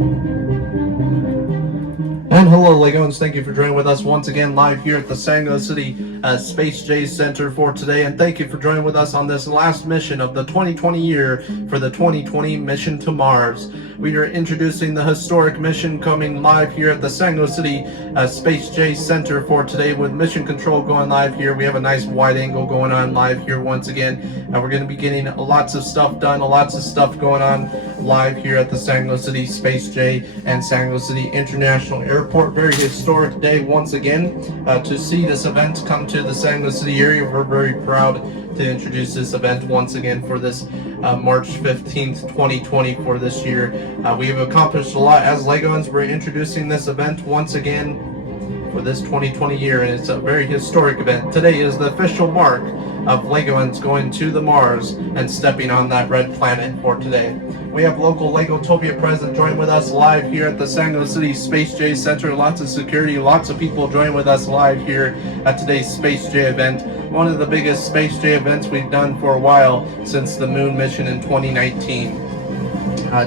And hello, Legoans. Thank you for joining with us once again live here at the San Jose City SpaceJ Center for today. And thank you for joining with us on this last mission of the 2020 year for the 2020 mission to Mars. We are introducing the historic mission coming live here at the San Jose City SpaceJ Center for today with mission control going live here. We have a nice wide angle going on live here once again. We're going to be getting lots of stuff done, lots of stuff going on live here at the San Jose City SpaceJ and San Jose City International Airport. Very historic day once again to see this event come to the San Jose City area. We're very proud to introduce this event once again for this March 15th, 2020 for this year. We have accomplished a lot as Legoans. We're introducing this event once again for this 2020 year, and it's a very historic event. Today is the official mark of Legoans going to the Mars and stepping on that red planet for today. We have local Legotopia present joining with us live here at the San Jose City SpaceJ Center. Lots of security, lots of people joining with us live here at today's SpaceJ event. One of the biggest SpaceJ events we've done for a while since the moon mission in 2019.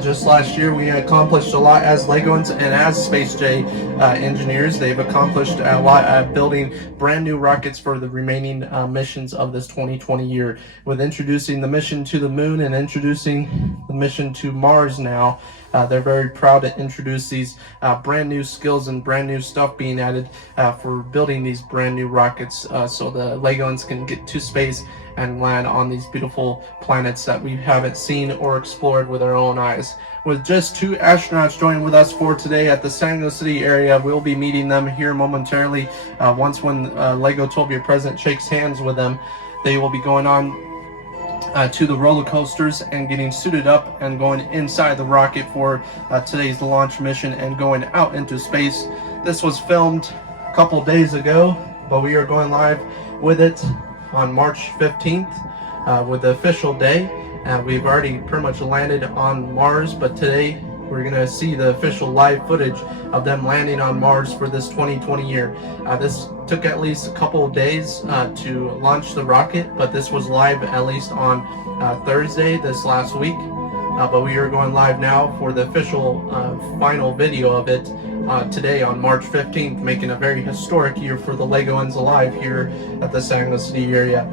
Just last year, we accomplished a lot as Legoans and as SpaceJ engineers. They've accomplished a lot building brand new rockets for the remaining missions of this 2020 year. With introducing the mission to the moon and introducing the mission to Mars now, they're very proud to introduce these brand new skills and brand new stuff being added for building these brand new rockets so the Legoans can get to space and land on these beautiful planets that we haven't seen or explored with our own eyes. With just 2 astronauts joining with us for today at the San Jose City area, we'll be meeting them here momentarily. Once when Legotopia president shakes hands with them, they will be going on to the roller coasters and getting suited up and going inside the rocket for today's launch mission and going out into space. This was filmed a couple days ago, but we are going live with it on March 15th with the official day. We've already pretty much landed on Mars, but today we're going to see the official live footage of them landing on Mars for this 2020 year. This took at least a couple of days to launch the rocket, but this was live at least on Thursday this last week. But we are going live now for the official final video of it today on March 15th, making a very historic year for the Legoans alive here at the San Jose City area.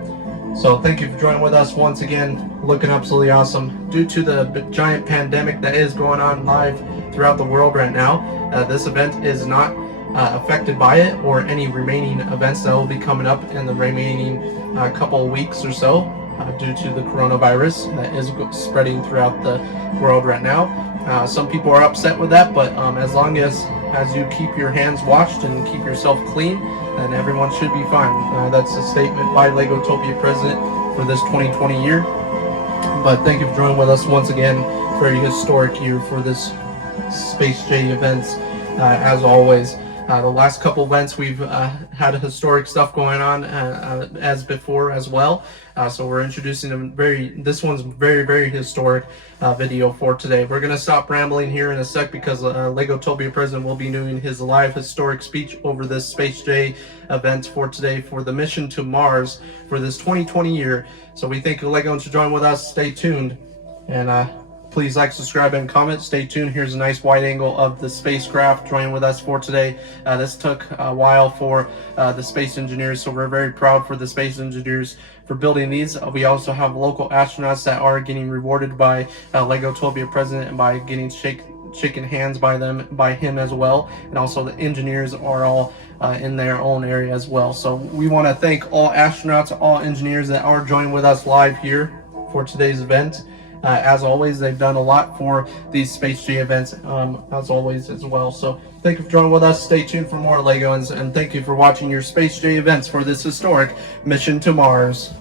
So thank you for joining with us once again. Looking absolutely awesome. Due to the giant pandemic that is going on live throughout the world right now, this event is not affected by it or any remaining events that will be coming up in the remaining couple of weeks or so due to the coronavirus that is spreading throughout the world right now. Some people are upset with that, but as long as you keep your hands washed and keep yourself clean, then everyone should be fine. That's a statement by Legotopia president for this 2020 year. But thank you for joining with us once again. Very historic year for this SpaceJ events, as always. The last couple events we've had historic stuff going on as before as well. So we're introducing this one's very historic video for today. We're going to stop rambling here in a sec because Legotopia president will be doing his live historic speech over this SpaceJ event for today for the mission to Mars for this 2020 year. So we thank you, Legoans, to join with us. Stay tuned and please like, subscribe, and comment. Stay tuned. Here's a nice wide angle of the spacecraft joining with us for today. This took a while for the space engineers, so we're very proud for the space engineers for building these. We also have local astronauts that are getting rewarded by Legotopia president and by getting shaken hands by him as well. And also the engineers are all in their own area as well. So we want to thank all astronauts, all engineers that are joining with us live here for today's event. As always, they've done a lot for these SpaceJ events, as always, as well. So thank you for joining with us. Stay tuned for more Legoans, and thank you for watching your SpaceJ events for this historic mission to Mars.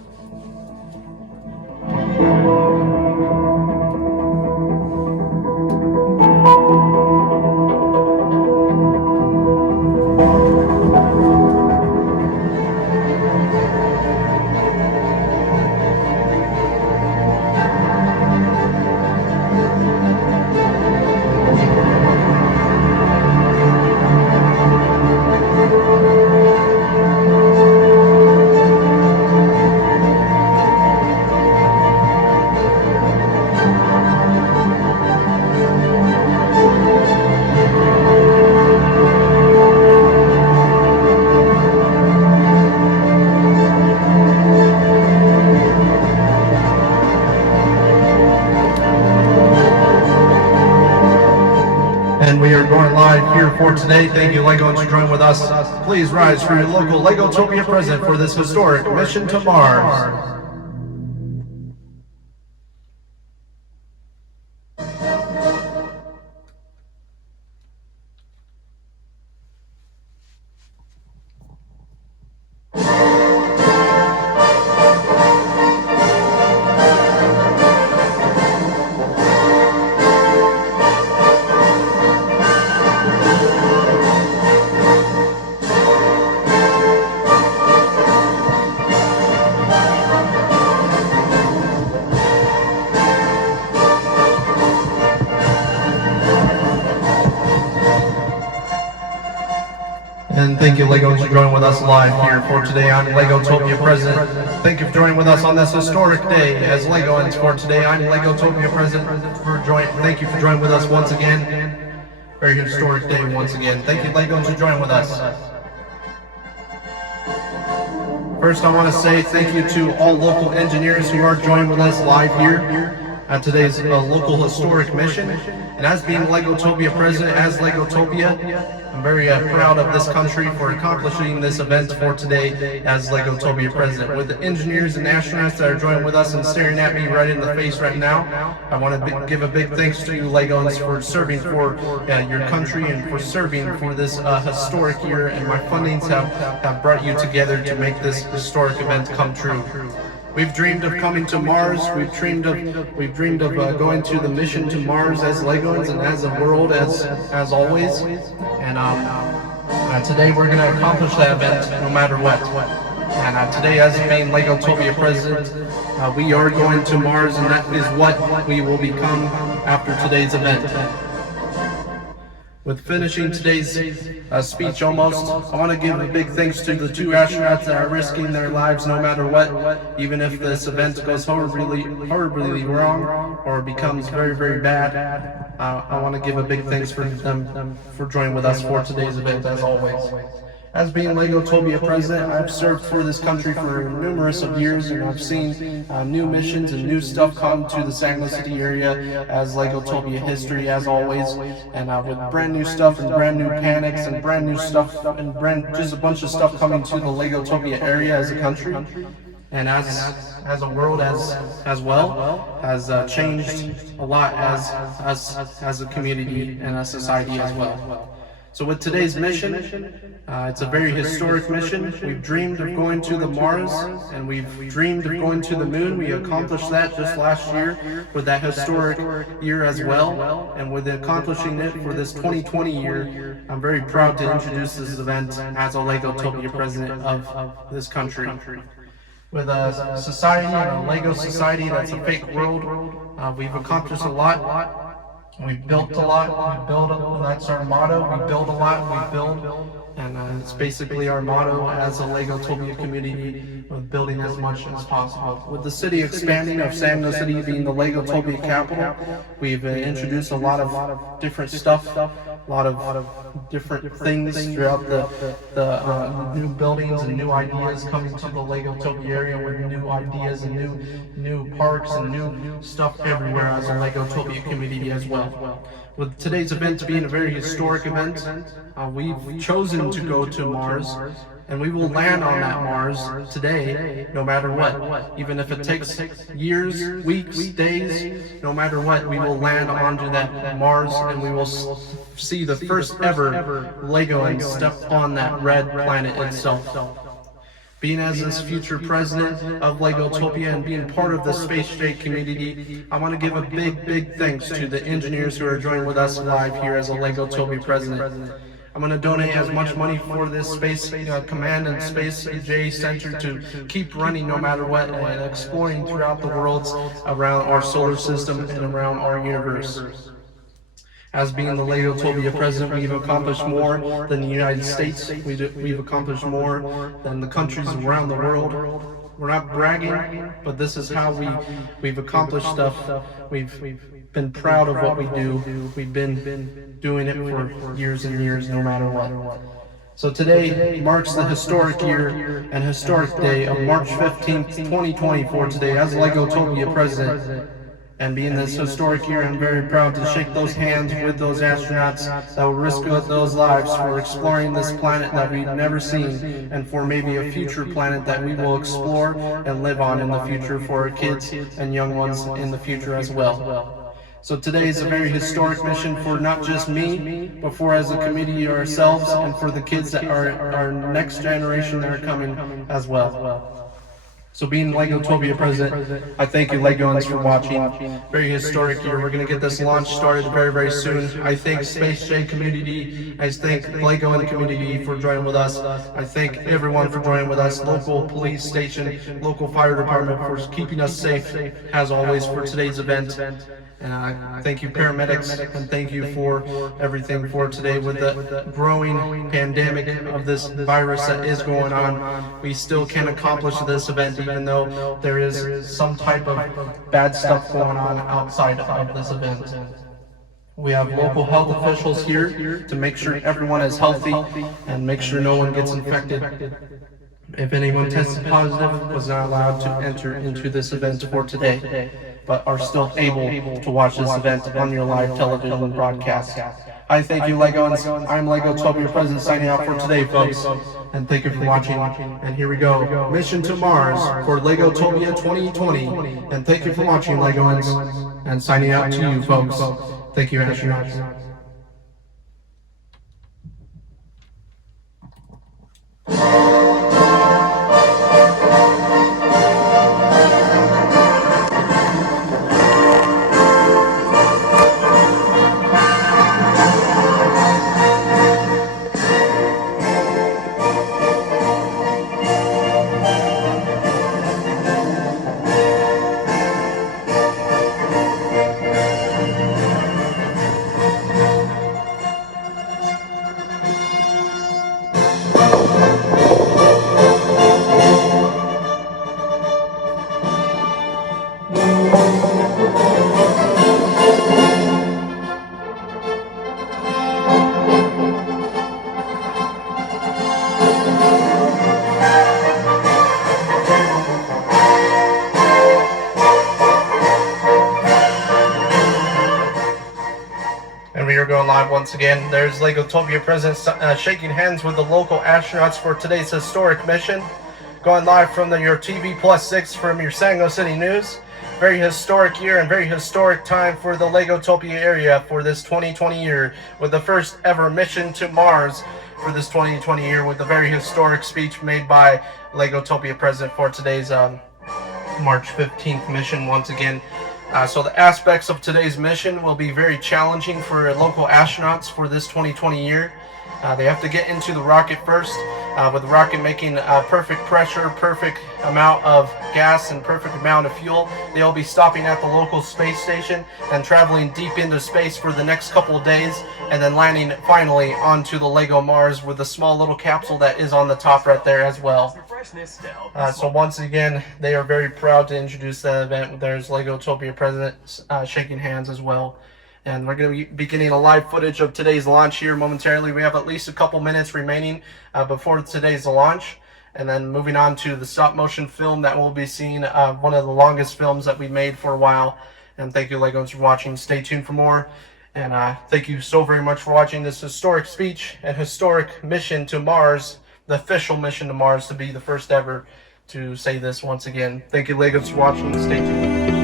live here for today. Thank you, Legos, for joining with us. Please rise for your local Legotopia president for this historic mission to Mars. And thank you, Legos, for joining with us live here for today. I'm Legotopia President. Thank you for joining with us on this historic day as Legoans for today. I'm Legotopia President. Thank you for joining with us once again. Very historic day once again. Thank you, Legos, for joining with us. First, I want to say thank you to all local engineers who are joining with us live here at today's local historic mission. And as being Legotopia President, as Legotopia, I'm very proud of this country for accomplishing this event for today as Legotopia President. With the engineers and astronauts that are joining with us and staring at me right in the face right now, I want to give a big thanks to you, Legos, for serving for your country and for serving for this historic year. And my fundings have brought you together to make this historic event come true. We've dreamed of coming to Mars. We've dreamed of going to the mission to Mars as Legos and as a world as always. And today we're going to accomplish that event no matter what. And today, as being Legotopia President, we are going to Mars, and that is what we will become after today's event. With finishing today's speech almost, I want to give a big thanks to the two astronauts that are risking their lives no matter what, even if this event goes horribly wrong or becomes very, very bad. I want to give a big thanks for them for joining with us for today's event as always. As being Legotopia President, I've served for this country for numerous of years, and I've seen new missions and new stuff come to the San Luis City area as Legotopia history, as always, and with brand new stuff and brand new panics and brand new stuff and just a bunch of stuff coming to the Legotopia area as a country, and as a world as well, has changed a lot as a community and a society as well. So with today's mission, it's a very historic mission. We've dreamed of going to the Mars, and we've dreamed of going to the moon. We accomplished that just last year with that historic year as well. And with accomplishing it for this 2020 year, I'm very proud to introduce this event as a Legotopia President of this country. With a society, a Lego society that's a fake world, we've accomplished a lot. We've built a lot, we build that's our motto, we build a lot, we build, and it's basically our motto as a Legotopia community, with building as much as possible. With the city expanding of San Luis City being the Legotopia capital, we've introduced a lot of different stuff, a lot of different things throughout the new buildings and new ideas coming to the Legotopia area with new ideas and new parks and new stuff everywhere as a Legotopia community as well. With today's event being a very historic event, we've chosen to go to Mars, and we will land on that Mars today, no matter what. Even if it takes years, weeks, days, no matter what, we will land onto that Mars, and we will see the first ever Legoan step on that red planet itself. Being as this future president of Legotopia and being part of the SpaceJ community, I want to give a big thanks to the engineers who are joining with us live here as a Legotopia president. I'm going to donate as much money for this Space Command and SpaceJ Center to keep running no matter what and exploring throughout the worlds around our solar system and around our universe. As being the Legotopia president, we've accomplished more than the United States. We've accomplished more than the countries around the world. We're not bragging, but this is how we've accomplished stuff. We've been proud of what we do. We've been doing it for years and years, no matter what. So today marks the historic year and historic day of March 15th, 2024 today as Legotopia president. And being this historic year, I'm very proud to shake those hands with those astronauts that will risk those lives for exploring this planet that we've never seen, and for maybe a future planet that we will explore and live on in the future for our kids and young ones in the future as well. So today is a very historic mission for not just me, but for as a committee ourselves and for the kids that are our next generation that are coming as well. So being Legotopia president, I thank you Legoans for watching. Very historic year. We're going to get this launch started very, very soon. I thank SpaceJ community. I thank Lego and community for joining with us. I thank everyone for joining with us. Local police station, local fire department for keeping us safe as always for today's event. And I thank you paramedics, and thank you for everything for today with the growing pandemic of this virus that is going on. We still can accomplish this event even though there is some type of bad stuff going on outside of this event. We have local health officials here to make sure everyone is healthy and make sure no one gets infected. If anyone tested positive, was not allowed to enter into this event for today, but are still able to watch this event on your live television broadcast. I thank you, Legoans. I'm Legotopia President signing out for today, folks. And thank you for watching. And here we go. Mission to Mars for Legotopia 2020. And thank you for watching, Legoans. And signing out to you, folks. Thank you, astronauts. We are going live once again. There's Legotopia President shaking hands with the local astronauts for today's historic mission. Going live from your TV Plus 6 from your San Diego City News. Very historic year and very historic time for the Legotopia area for this 2020 year, with the first ever mission to Mars for this 2020 year, with a very historic speech made by Legotopia President for today's March 15th mission once again. So the aspects of today's mission will be very challenging for local astronauts for this 2020 year. They have to get into the rocket first, with the rocket making perfect pressure, perfect amount of gas, and perfect amount of fuel. They'll be stopping at the local space station and traveling deep into space for the next couple of days, and then landing finally onto the Lego Mars with a small little capsule that is on the top right there as well. So once again, they are very proud to introduce that event. There's Legotopia President shaking hands as well. And we're going to be getting a live footage of today's launch here momentarily. We have at least a couple minutes remaining before today's launch. And then moving on to the stop motion film that we'll be seeing, one of the longest films that we made for a while. And thank you, Legos, for watching. Stay tuned for more. And thank you so very much for watching this historic speech and historic mission to Mars, the official mission to Mars, to be the first ever to say this once again. Thank you, Legos, for watching. Stay tuned.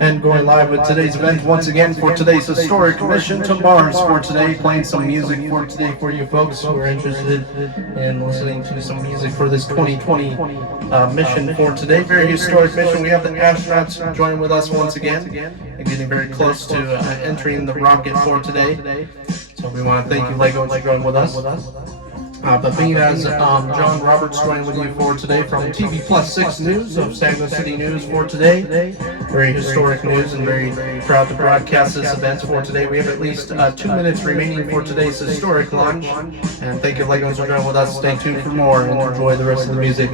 And going live with today's event once again for today's historic mission to Mars for today, playing some music for today for you folks who are interested in listening to some music for this 2020 mission for today. Very historic mission. We have the astronauts joining with us once again. and getting very close to entering the rocket for today. So we want to thank you, Lego, for going with us. But being as John Roberts joined with you for today from TV Plus 6 News of San Diego City News for today. Very historic news and very proud to broadcast this event for today. We have at least 2 minutes remaining for today's historic launch. And thank you, Legos, for joining with us. Stay tuned for more and enjoy the rest of the music.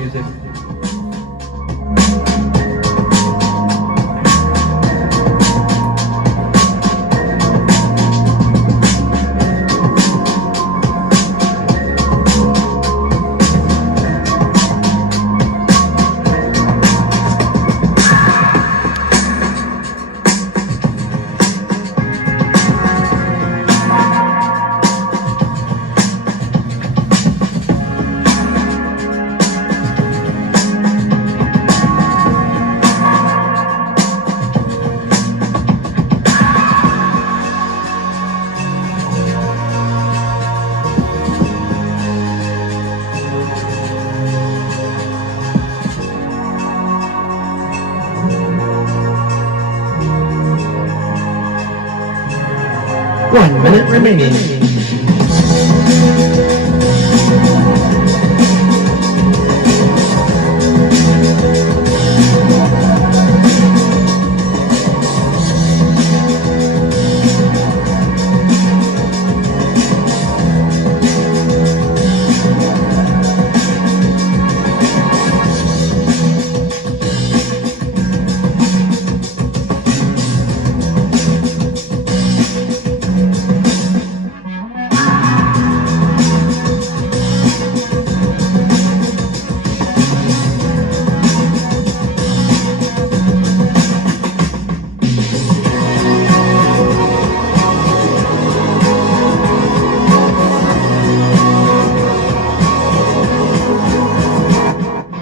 1 minute remaining.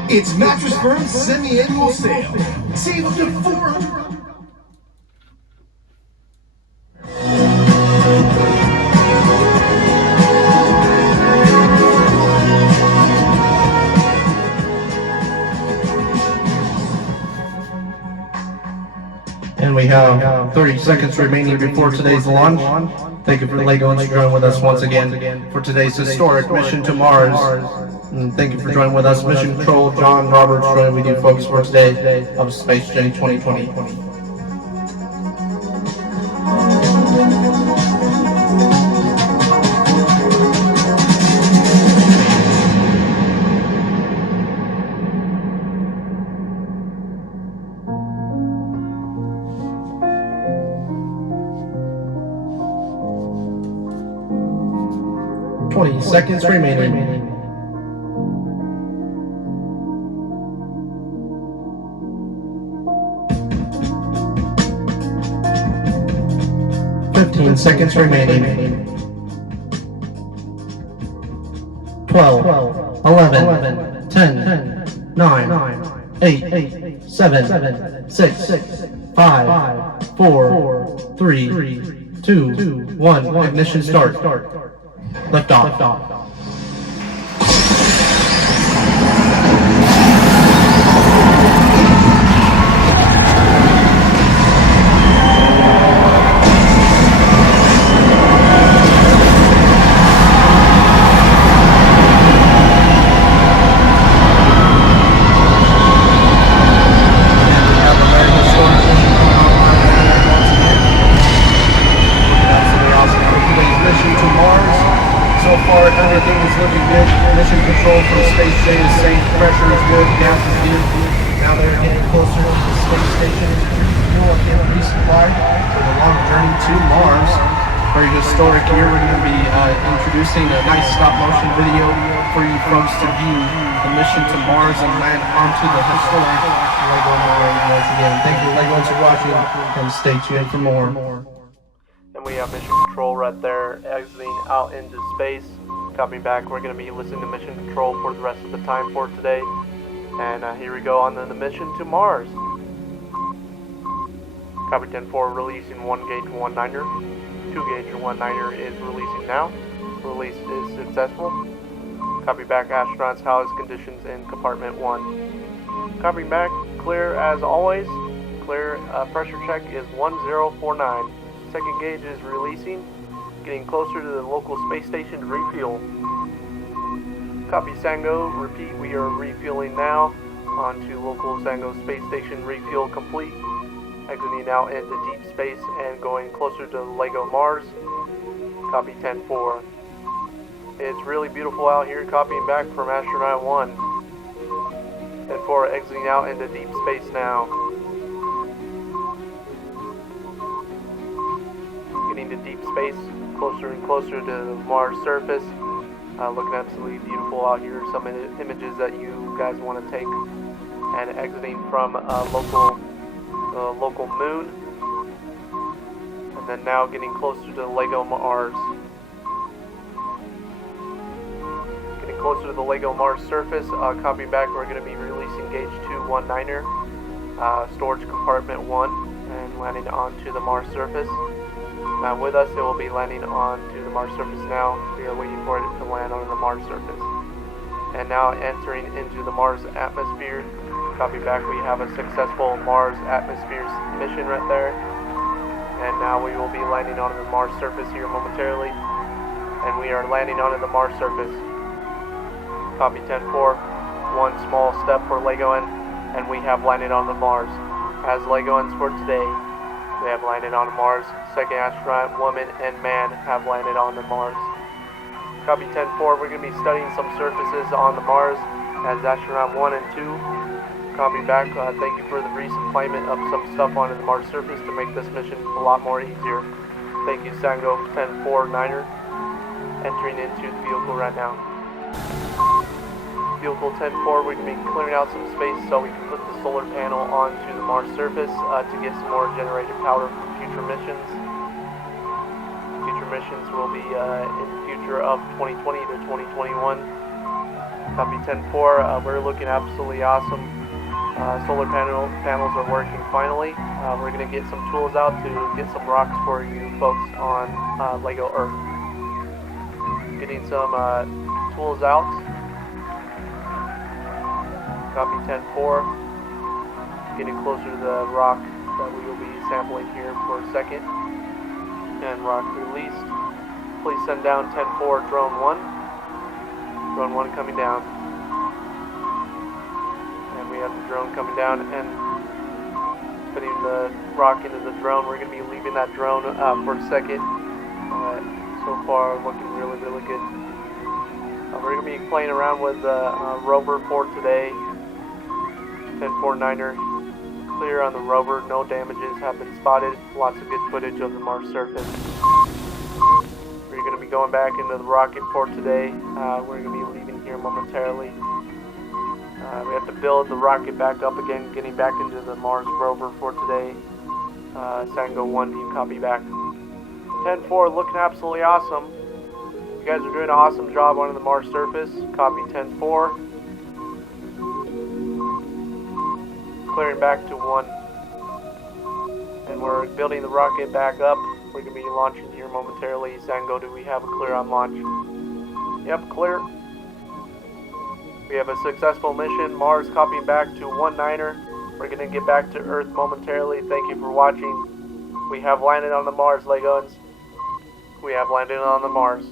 It's Mattress Firm's semi-annual sale. Save up to $400. And we have 30 seconds remaining before today's launch. Thank you for Lego and joining with us once again for today's historic mission to Mars. And thank you for joining with us. Mission Control, John Roberts, joining with you folks for today of SpaceJ 2020. 20 seconds remaining. 15 seconds remaining. 12, 11, 10, 9, 8, 7, 6, 5, 4, 3, 2, 1. Ignition start. Lift off. Everything is looking good. Mission control from SpaceJ is safe. Pressure is good. Gas is good. Now they're getting closer to the space station. Fuel and resupply for the long journey to Mars. Very historic year. We're going to be introducing a nice stop motion video for you folks to view the mission to Mars and land onto the historic Lego Memorial once again. Thank you, Legos, for watching, and stay tuned for more. And we have mission control right there, exiting out into space. Coming back, we're going to be listening to mission control for the rest of the time for today. And here we go on the mission to Mars. Copy 10-4, releasing 1 gauge 1-9er. 2 gauge 1-9er is releasing now. Release is successful. Copy back, astronauts, how is conditions in compartment 1. Copy back, clear as always. clear. Pressure check is 1049. Second gauge is releasing. Getting closer to the local space station to refuel. Copy Sango. Repeat, we are refueling now. On to local Sango space station. Refuel complete. Exiting out into deep space and going closer to Lego Mars. Copy 10-4. It's really beautiful out here. Copying back from Astronaut 1. 10-4 exiting out into deep space now. Getting to deep space. Closer and closer to the Mars surface. Looking absolutely beautiful out here. Some images that you guys want to take. And exiting from local moon. And then now getting closer to Lego Mars. Getting closer to the Lego Mars surface. Copying back, we're going to be releasing gauge 219er. Storage compartment 1. And landing onto the Mars surface. With us, it will be landing onto the Mars surface now. We are waiting for it to land on the Mars surface. And now entering into the Mars atmosphere. Copy back, we have a successful Mars atmosphere mission right there. And now we will be landing onto the Mars surface here momentarily. And we are landing onto the Mars surface. Copy 10-4. One small step for Legoan, and we have landed on the Mars. As Legoans for today, we have landed on Mars. Second astronaut, woman, and man have landed on the Mars. Copy 10-4, we're going to be studying some surfaces on the Mars as astronaut 1 and 2. Copy back, thank you for the recent placement of some stuff onto the Mars surface to make this mission a lot more easier. Thank you, Sango 10-4-9er. Entering into the vehicle right now. Vehicle 10-4, we're going to be clearing out some space so we can put the solar panel onto the Mars surface to get some more generated power for future missions. Future missions will be in the future of 2020 to 2021. Copy 10-4, we're looking absolutely awesome. Solar panels are working finally. We're going to get some tools out to get some rocks for you folks on Lego Earth. Getting some tools out. Copy 10-4. Getting closer to the rock that we will be sampling here for a second. And rock released. Please send down 10-4 drone 1. Drone 1 coming down. And we have the drone coming down and putting the rock into the drone. We're going to be leaving that drone for a second. So far looking really, really good. We're going to be playing around with the rover for today. 10-4-9er. Clear on the rover. No damages have been spotted. Lots of good footage of the Mars surface. We're going to be going back into the rocket for today. We're going to be leaving here momentarily. We have to build the rocket back up again, getting back into the Mars rover for today. Sango 1, do you copy back? 10-4, looking absolutely awesome. You guys are doing an awesome job on the Mars surface. Copy 10-4. Clearing back to 1. And we're building the rocket back up. We're going to be launching here momentarily. Sango, do we have a clear on launch? Yep, clear. We have a successful mission. Mars copying back to 19er. We're going to get back to Earth momentarily. Thank you for watching. We have landed on the Mars, Legons. We have landed on the Mars.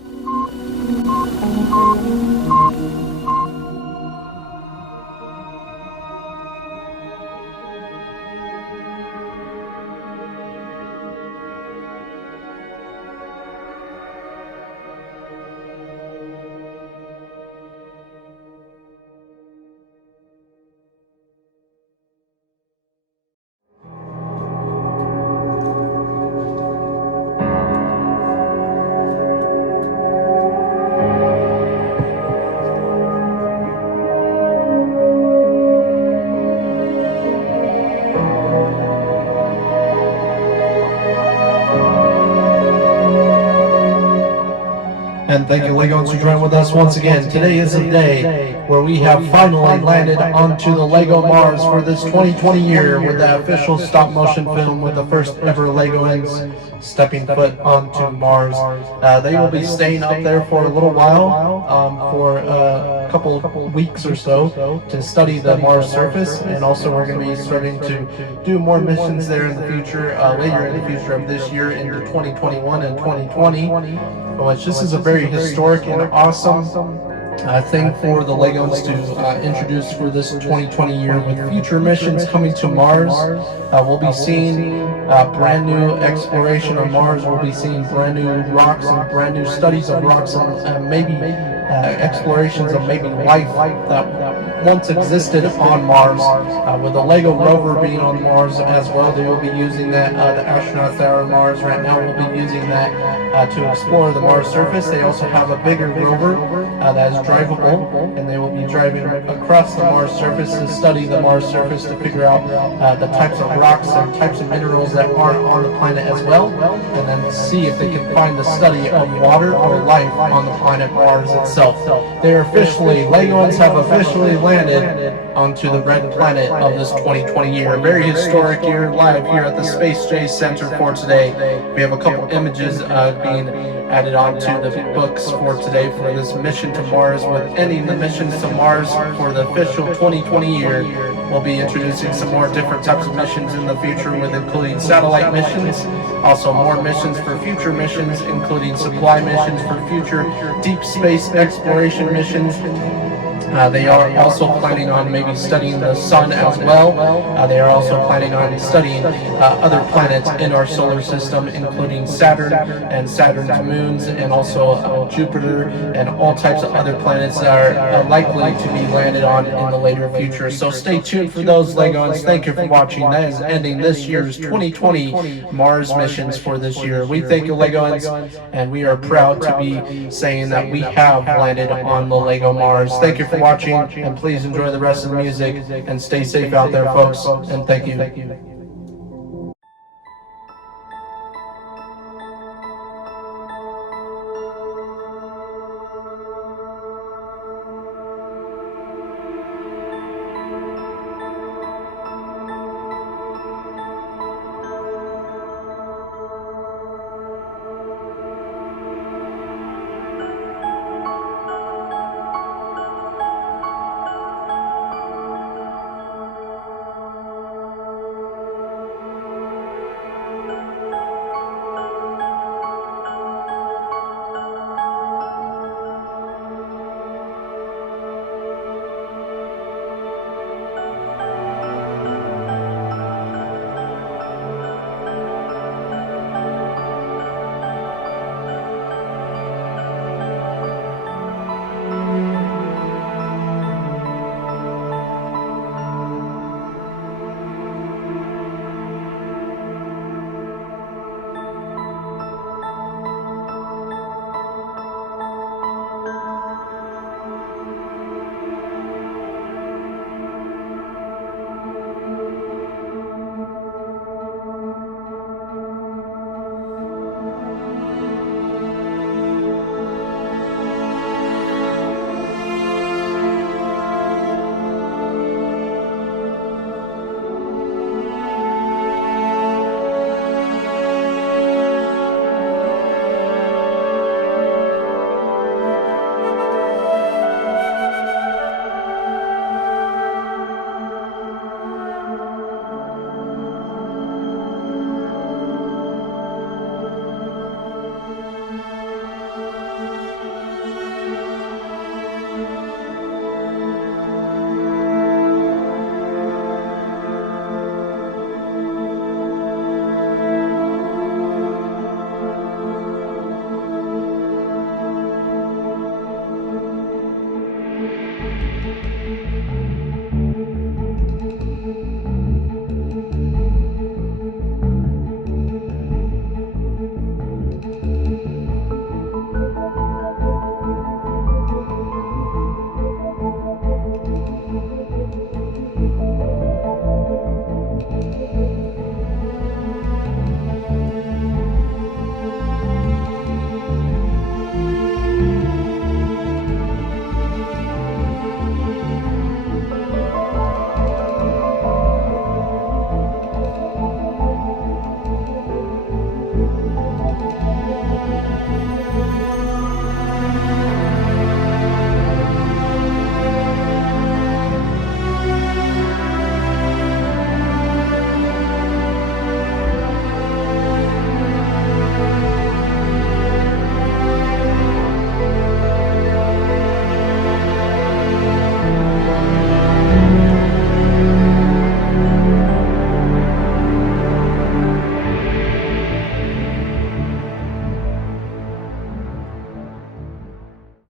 And thank you, Legos, for joining with us once again. Today is the day where we have finally landed onto the Lego Mars for this 2020 year with the official stop motion film with the first ever Legoans stepping foot onto Mars. They will be staying up there for a little while, for a couple of weeks or so, to study the Mars surface, and also we're going to be starting to do more missions there in the future, later in the future of this year into 2021 and 2020, which this is a very historic and awesome thing for the Legos to introduce for this 2020 year, with future missions coming to Mars. We'll be seeing brand new exploration on Mars. We'll be seeing brand new rocks and brand new studies of rocks, and maybe explorations of maybe life that once existed on Mars. With the Lego rover being on Mars as well, they will be using that. The astronauts that are on Mars right now will be using that to explore the Mars surface. They also have a bigger rover that is drivable, and they will be driving across the Mars surface to study the Mars surface to figure out the types of rocks and types of minerals that are on the planet as well, and then see if they can find the study of water or life on the planet Mars itself. They are officially, Legoans have officially landed onto the red planet of this 2020 year. A very historic year live here at the SpaceJ Center for today. We have a couple images being added onto the books for today for this mission to Mars, with ending the missions to Mars for the official 2020 year. We'll be introducing some more different types of missions in the future, with including satellite missions, also more missions for future missions, including supply missions for future deep space exploration missions. They are also planning on maybe studying the sun as well. They are also planning on studying other planets in our solar system, including Saturn and Saturn's moons, and also Jupiter, and all types of other planets that are likely to be landed on in the later future. So stay tuned for those, Legons. Thank you for watching. That is ending this year's 2020 Mars missions for this year. We thank you, Legons, and we are proud to be saying that we have landed on the Lego Mars. Thank you for watching, and please enjoy the rest of the music, and stay safe out there, folks, and thank you.